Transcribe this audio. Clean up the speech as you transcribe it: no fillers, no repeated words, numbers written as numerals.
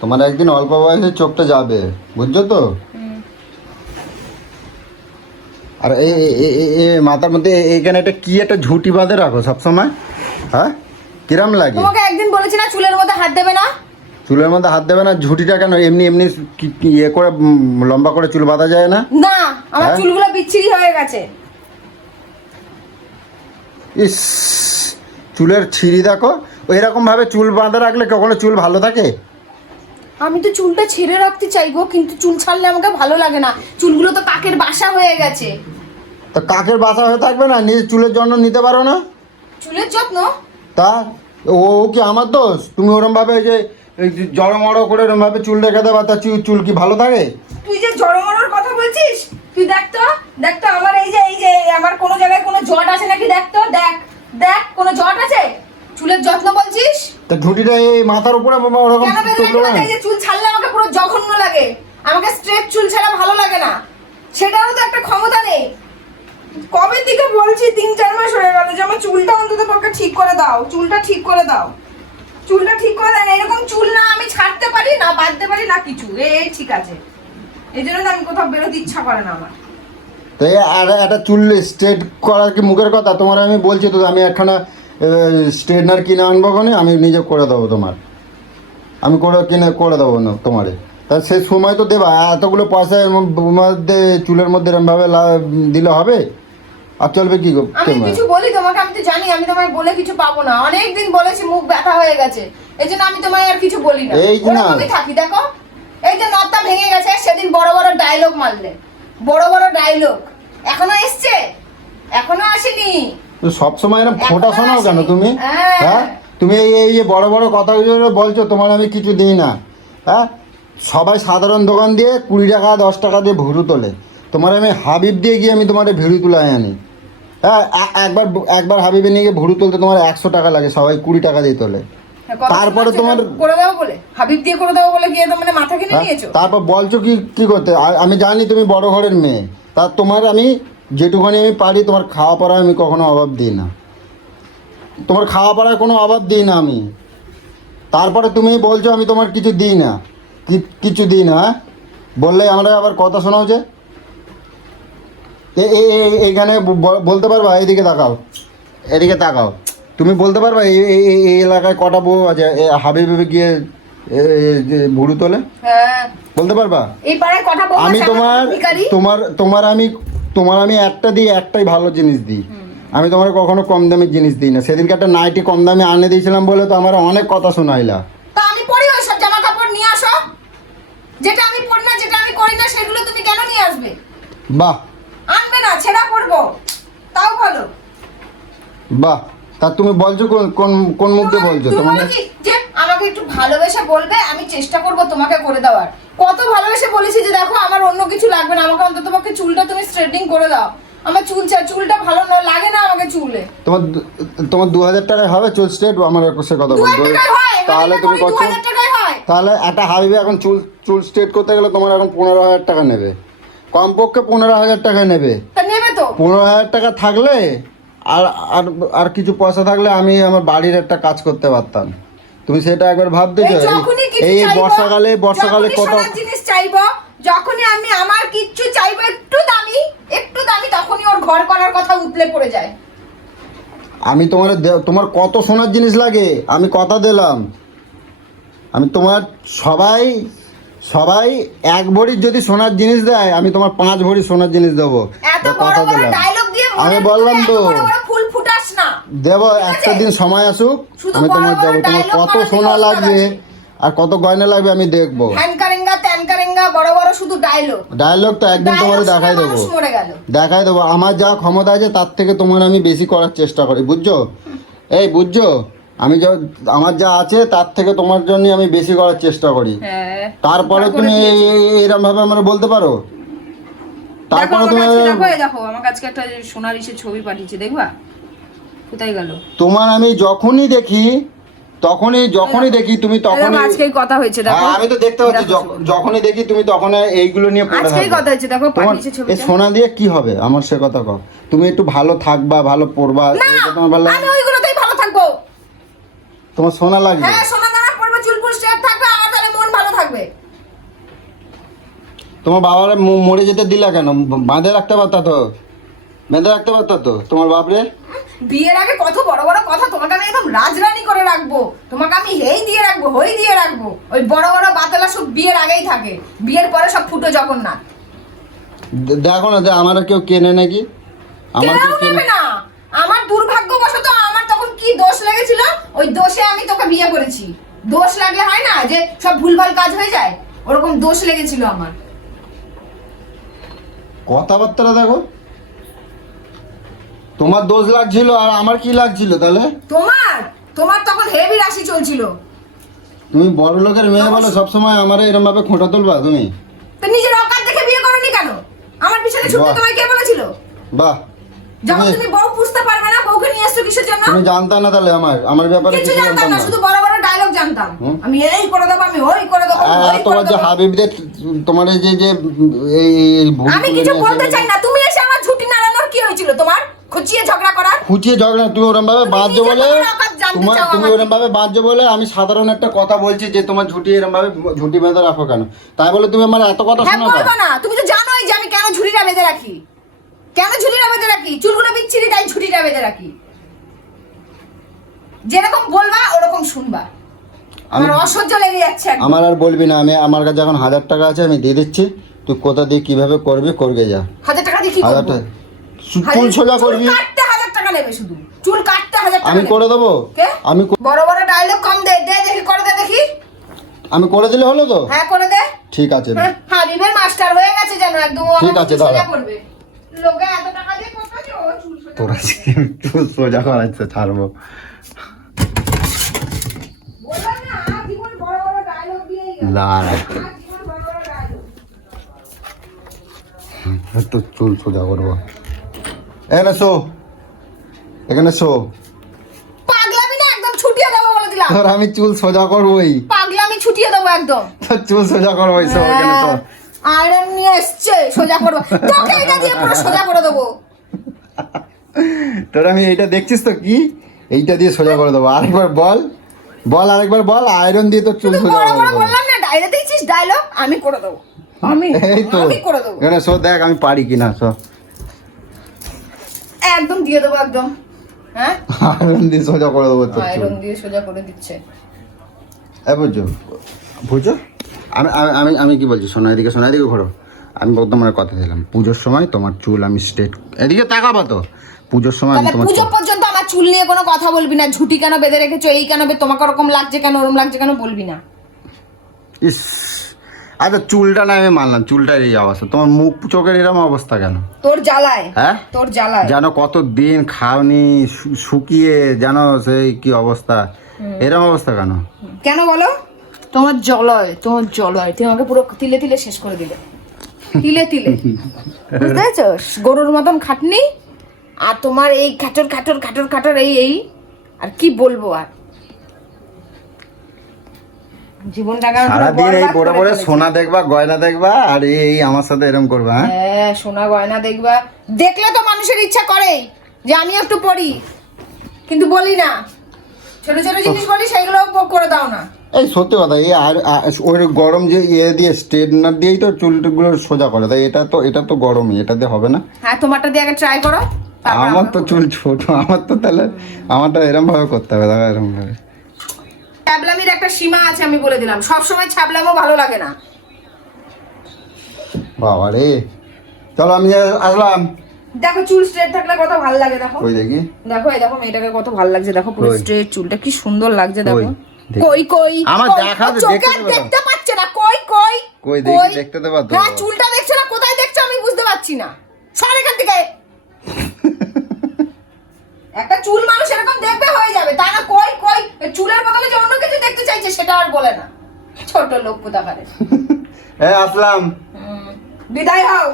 তোমার একদিন অল্প বয়সে চোখটা যাবে, বুঝছো তো? আর এই মাথার মধ্যে এইখানে একটা কি একটা ঝুঁটি বাঁধে রাখো সবসময়, হ্যাঁ? কিরম লাগে? তোমাকে একদিন বলেছি না চুলের মধ্যে হাত দেবে না? চুলের মধ্যে হাত দেবে না? ঝুঁটিটা কেন এমনি এমনি ইয়ে করে লম্বা করে চুল বাঁধা যায় না? না, আমার চুলগুলো বিচ্ছিরি হয়ে গেছে। ইস, চুলের ছিঁড়ি দেখো, এরকম ভাবে চুল বাঁধা রাখলে কখনো চুল ভালো থাকে? আমি তো চুলটা ছেড়ে রাখতে চাইবো, কিন্তু চুল ছাড়লে আমাকে ভালো লাগে না। চুলগুলো তো কাকের বাসা হয়ে গেছে। তা কাকের বাসা হয়ে থাকবে না? নিজের চুলের জন্য নিতে পারো না? চুলের যত্ন? তা ও কি আমার দোষ? তুমি ওরম ভাবে যে জড়ো মড়ো করে ওরম ভাবে চুল রেখে দেবা, তা চুল কি ভালো থাকে? তুই যে জড়মড়োর কথা বলছিস, তুই দেখ তো আমার এই যে আমার কোনো জায়গায় কোনো জট আছে নাকি? দেখ তো, দেখ কোনো জট আছে? চুলের যত্ন বলছিস? তা ঝুঁটিটা এই মাথার উপরে ওরকম কেন বেঁধে তুলতে রাখবো? না? এই যে চুল ছাড়লে আমাকে পুরো জঘন্য লাগে। আমাকে স্ট্রেট চুল ছাড়া ভালো লাগে না। সেটারও তো একটা ক্ষমতা নেই। কবে থেকে বলছি, 3-4 মাস হয়ে গেল যে আমার চুলটা অন্তত পক্ষে ঠিক করে দাও, চুলটা ঠিক করে দাও, চুলটা ঠিক করে দেন। এরকম চুল না আমি ছাড়তে পারি না, বাঁধতে পারি না কিছু। এই ঠিক আছে, এই জন্য তো আমি কোথাও বেরোতে ইচ্ছা করে না আমার। তো আর একটা চুল স্ট্রেট করার কি মুখের কথা? তোমার আমি বলছি তো, আমি একখানা স্ট্রেটনার কিনে আনবো, ওখানে আমি নিজে করে দেবো তোমার। আমি করে দেবো না তোমারে। তা সে সময় তো দেবা, এতগুলো পয়সা এর মধ্যে চুলের মধ্যে এরমভাবে দিলে হবে? আর চলবে কি আমি কিছু বলি তোমাকে? আমি তো জানি আমি তোমায় বলে কিছু পাবো না। অনেকদিন বলেছি, মুখ ব্যথা হয়ে গেছে, এই জন্য আমি তোমায় আর কিছু বলি না। এই যে না, আমি থাকি দেখো, এই যে নথটা ভেঙে গেছে, সেদিন বড় বড় ডায়লগ মারলে, বড় বড় ডায়লগ। এখনো এসছে? এখনো আসেনি। সবসময় এরকম খোঁটা শোনাও কেন তুমি? হ্যাঁ, তুমি এই যে বড় বড় কথাগুলো বলছো, তোমার আমি কিছু দিই না। হ্যাঁ, সবাই সাধারণ দোকান দিয়ে 20 টাকা 10 টাকা দিয়ে ভুরু তোলে, তোমার আমি হাবিব দিয়ে গিয়ে আমি তোমার ভেড়ু তুলায় আনি। হ্যাঁ, একবার হাবিবে নিয়ে গিয়ে ভুরু তুলতে তোমার 100 টাকা লাগে, সবাই 20 টাকা দিয়ে তোলে। তারপরে তোমার করে দাও বলে, হাবিব দিয়ে করে দাও বলে গিয়ে তো মানে মাথা কিনে নিয়েছো। তারপর বলছো কি করতে? আমি জানি তুমি বড় ঘরের মেয়ে, তা তোমার আমি যেটুখানি আমি পারি, তোমার খাওয়া পড়ায় আমি কখনো অভাব দিই না, তোমার খাওয়া পড়ায় কোনো অভাব দিই না আমি। তারপরে তুমি বলছো আমি তোমার কিছু দিই না, কিছু দিই না। হ্যাঁ, বললে আমরা আবার কথা শোনাও যে এইখানে বলতে পারবা? এদিকে তাকাও, এদিকে তাকাও। তুমি বলতে পারবা এই এলাকায় কটা বউ আছে হাবিবে গিয়ে ভুরু তোলে? হ্যাঁ, বলতে পারবা? এই পাড়ায় কটা বউ আমি আছে? তোমার আমি একটা দিই, একটাই ভালো জিনিস দিই। আমি তোমার কখনো কম দামের জিনিস দিই না। সেদিনকে একটা নাইটি কম দামে আনে দিয়েছিলাম বলে তো আমার অনেক কথা শোনাইলা। তা আমি পরি ওই সব জামা কাপড় নিয়ে আসো। যেটা আমি পরি না, যেটা আমি করি না, সেগুলো তুমি কেন নিয়ে আসবে? বাহ, আনবে না, ছেঁড়া পরবো, তাও ভালো। বাহ, তা তুমি বলছো কোন মুখ দিয়ে বলছো? তুমি তোমার বলো কি যে আমাকে একটু ভালোবেসে বলবে, আমি চেষ্টা করব তোমাকে করে দেওয়ার। কত ভালোবেসে বলেছি যে দেখো আমার অন্য কিছু লাগবে না, আমাকে অন্তত পক্ষে চুলটা তুমি স্ট্রেটনিং করে দাও। আমার চুলটা ভালো না লাগে না আমাকে চুলে। তোমার 2000 টাকায় হবে চুল স্ট্রেট? আমার সে কথা বলবো। তাহলে তুমি কত? তাহলে একটা হাবিবে এখন চুল স্ট্রেট করতে গেলে তোমার এখন 15,000 টাকা নেবে, কমপক্ষে 15,000 টাকা নেবে। তা নেবে তো। 15,000 টাকা থাকলে আর আর আর কিছু পয়সা থাকলে আমি আমার বাড়ির একটা কাজ করতে পারতাম। তুমি সেটা একবার ভাবতে চাও? এই বর্ষাকালে কত জিনিস চাইবো, যখনই আমি আমার কিচ্ছু চাইবো একটু দামি, তখনই ওর ঘর করার কথা উতলে পড়ে যায়। আমি তোমার কত সোনার জিনিস লাগে আমি কথা দিলাম। আমি তোমার সবাই 1 ভরির যদি সোনার জিনিস দেয়, আমি তোমার 5 ভরি সোনার জিনিস দেবো, কথা দিলাম। আমি বললাম তো ফুল ফুটাস না, দেবো, একটা দিন সময় আসুক, আমি তোমার দেবো। তোমার কত সোনা লাগবে আর কত গয়না লাগবে আমি দেখবো। বড় বড় শুধু ডায়লগ তো একদিন তোমার দেখাই দেবো। আমার যা ক্ষমতা আছে তার থেকে তোমার আমি বেশি করার চেষ্টা করি, বুঝছো? বুঝছো, আমি আমার যা আছে তার থেকে তোমার জন্য আমি বেশি করার চেষ্টা করি। তারপরে তুমি এরকম ভাবে আমরা বলতে পারো? তারপরে তুমি দেখো আমার কাছে একটা সোনার ছবি পাঠিয়েছে, দেখবা কোথায় গেল? তোমার আমি যখনই দেখি তুমি তখনই আজকেই কথা হয়েছে, দেখো আমি তো দেখতে পাচ্ছি, যখনই দেখি তুমি তখন এইগুলো নিয়ে পড়ে থাকো। আজকেই কথা হয়েছে, দেখো পাঠিয়েছে ছবিটা। এই সোনা দিয়ে কি হবে আমার? সে কথা কও। তুমি একটু ভালো থাকবা, ভালো পড়বা, তোমার ভালো। আমি ওইগুলোতেই ভালো থাকবো। তোমার সোনা লাগবে? হ্যাঁ, সোনা দানা পরবে, চুল স্ট্রেট থাকবে, আমার তাহলে মন ভালো থাকবে। তোমার বাবার মরে যেতে দিলা কেন? বাঁধে রাখতে পারতা তো, বেঁধে রাখতে পারতা তো তোমার বাপরে। বিয়ের আগে কত বড় বড় কথা, তোমাকে আমি একদম রাজরানী করে রাখবো, তোমাকে আমি হেই দিয়ে রাখবো, হই দিয়ে রাখবো। ওই বড় বড় বাতলা সব বিয়ের আগেই থাকে, বিয়ের পরে সব ফুটো জগন্নাথ। দেখো না যে আমার কেউ কেনে নাকি, আমার কেউ কেউ কেনে নেবে না। আমার দুর্ভাগ্যবশত আমার তখন কি দোষ লেগেছিল, ওই দোষে আমি তোকে বিয়ে করেছি। দোষ লাগলে হয় না যে সব ভুলভাল কাজ হয়ে যায়, ওরকম দোষ লেগেছিল আমার। কথাবার্তা দেখো, তোমার দোষ লাগছিল আর আমার কি লাগছিল তাহলে? তোমার তখন হেভি রাশি চলছিল। তুমি বড় লোকের মেয়ে বলে সবসময় আমার এরকম ভাবে খোঁটা তুলবা তুমি? তো নিজের অকাত দেখে বিয়ে করনি কেন? আমার পিছনে ছুটতে বাহ। তোমায় কে বলেছিল? বাহ, যখন তুমি- তুমি বউ পুষতে পারবে না, বউকে নিয়ে আসছো কিসের জন্য? তুমি জানতা না তাহলে আমার ব্যাপারে কিছু কিছু জানতাম জানতাম না, না? শুধু বড় বড় ডায়লগ জানতাম। হুম। আমি এই করে দেবো, আমি ওই করে দেবো, আমি আর ওই তোমার করে যে দেবো। হাবিবদের, তোমার এই যে যে এই ভুল আমি তুলে কিছু নিয়ে বলতে আসলে- চাই না, তুমি এসে আমার ঝুটি নাড়ানোর কি হয়েছিল তোমার? খুঁচিয়ে ঝগড়া করার? খুঁচিয়ে ঝগড়া, তুমি ওরম ভাবে তুমি বাঁধছো নিজে বলে, তোমার অকাত জানতে তোমার চাও তুমি আমার ওরম ভাবে বাঁধছো বলে আমি সাধারণ একটা কথা বলছি যে তোমার ঝুটি এরম ভাবে ঝুটি বেঁধে রাখো কেন, তাই বলে তুমি আমার এত কথা হ্যাঁ শোনাবা? বলবো না, তুমি তো জানোই যে আমি কেন ঝুটিটা বেঁধে রাখি। কেন ঝুটিটা বেঁধে রাখি? চুলগুলো বিচ্ছিরি তাই ঝুটিটা বেঁধে রাখি। যেরকম বলবা ওরকম শুনবা। আমার অসহ্য লেগে যাচ্ছে একদম। আমার আর বলবি না, আমি আমার কাছে এখন 1000 টাকা আছে, আমি দিয়ে দিচ্ছি, তুই কোথা দিয়ে কিভাবে করবি করবে যা। 1000 টাকা দিয়ে কি 1000 করবো? টাকা চুল সোজা করবি, চুল কাটতে 1000 টাকা নেবে, শুধু চুল কাটতে 1000 টাকা আমি নেবে। করে দেবো, কে? আমি বড় বড় ডায়লগ কম দে, দে দেখি, করে দে দেখি। আমি করে দিলে হলো তো? হ্যাঁ করে দে। ঠিক আছে, হ্যাঁ, হাবিবের মাস্টার হয়ে গেছে যেন একদম। ও ঠিক আমার আছে, চুল সোজা দাঁড়া। করবে। লোকে এত টাকা দিয়ে করতেছে, ও চুল সোজা তোরা চুল সোজা করাচ্ছে ছাড়বো। বললাম না, জীবন বড় বড় ডায়লগ দিয়েই গেল। দাঁড়া, জীবন বড় বড় ডায়লগ। একটু চুল সোজা করবো। এখানে শো, এখানে শো। পাগলামি না, একদম ছুটিয়ে দেবো বলে দিলাম। তোর আমি চুল সোজা করবোই, পাগলামি ছুটিয়ে দেবো একদম। তোর চুল সোজা করবোই, শো এখানে শো। আয়রন নিয়ে এসছে, সোজা করবো তোকে, এটা দিয়ে পুরো সোজা করে দেবো। তোর আমি এইটা দেখছিস তো কি, এইটা দিয়ে সোজা করে দেবো। আরেকবার বল, বল আরেকবার বল, আয়রন দিয়ে তোর চুল তুই সোজা বড় করে বড় দেবো। বললাম না, ডায়লগ দিয়েছিস, ডায়লগ আমি করে দেবো। এই তো, আমি করে দেবো। এখানে শো, দেখ আমি পারি কিনা, শো। একদম দিয়ে দেবো একদম। হ্যাঁ, আয়রন দিয়ে সোজা করে দেবো তোর চুল। আয়রন দিয়ে সোজা করে দিচ্ছে। বুঝছো, বুঝছো, আমি আমি আমি আমি কি বলছি, শোনো এদিকে, শোনো এদিকে ঘোরো। আমি তোমার কথা দিলাম, পুজোর সময় তোমার চুল আমি স্ট্রেট, এদিকে তাকাবো তো, পুজোর সময় আমি তাহলে তোমার পুজো চুল- পর্যন্ত আমার চুল নিয়ে কোনো কথা বলবি না। ঝুটি কেন বেঁধে রেখেছো, এই কেন তোমাকে ওরকম লাগছে কেন, ওরকম লাগছে কেন বলবি না। ইস, আচ্ছা চুলটা না আমি মানলাম, চুলটার এই অবস্থা, তোমার মুখ চোখের এরকম অবস্থা কেন? তোর জ্বালায়, হ্যাঁ, তোর জ্বালায়। যেন কত দিন খাওনি, শুকিয়ে যেন সেই কি অবস্থা, এরকম অবস্থা কেন? কেন বলো? তোমার জলয়, তোমার জলয়, তুমি আমাকে পুরো তিলে তিলে শেষ করে দিলে, তিলে তিলে। বুঝতে পেরেছো? গরুর মতন খাটনি, আর তোমার এই খাটর খাটর খাটর খাটর, এই এই আর কি বলবো আর। জীবনটাকে আমি পুরো সারাদিন এই বরবাদ পরে করে পরে ফেলেছি। সোনা দেখবা, গয়না দেখবা, আর এই আমার সাথে এরকম করবা, হ্যাঁ? হ্যাঁ, সোনা গয়না দেখবা, দেখলে তো মানুষের ইচ্ছা করে যে আমি একটু পড়ি, কিন্তু বলি না। ছোট ছোট জিনিস বলি, সেইগুলো করে দাও না। এই সত্যি কথা, এই ওই গরম যে ইয়ে দিয়ে স্ট্রেটনার দিয়েই তো চুলগুলো সোজা করে, তাই এটা তো গরমই, এটা দিয়ে হবে না। হ্যাঁ, তোমারটা দিয়ে আগে ট্রাই করো, তারপর আমার তো চুল ছোট, আমার তো তাহলে আমারটা এরম ভাবে করতে হবে, দাদা এরম ভাবে। ছ্যাবলামির একটা সীমা আছে, আমি বলে দিলাম। সব সময় ছ্যাবলামও ভালো লাগে না। বাবা রে, চলো আমি আসলাম। দেখো চুল স্ট্রেট থাকলে কত ভালো লাগে, দেখো ওই দেখি, দেখো, এই দেখো মেয়েটাকে কত ভালো লাগছে, দেখো পুরো কই? স্ট্রেট চুলটা কি সুন্দর লাগছে, দেখো। কই? দেখি। কই কই আমার কই? দেখা ও তো, চোখে দেখতে আর তো দাও। দেখতে পাচ্ছে না, কই কই কই দেখি, দেখতে তো পারতো। হ্যাঁ, চুলটা দেখছো না, কোথায় দেখছো আমি বুঝতে পারছি না। সর এখান থেকে। একটা চুল মানুষ এরকম দেখবে হয়ে যাবে, তা না কই কই চুলের বদলে যে অন্য কিছু দেখতে চাইছে সেটা আর বলে না। ছোট লোক কোথাকারে। হ্যাঁ আসলাম। বিদায় হও।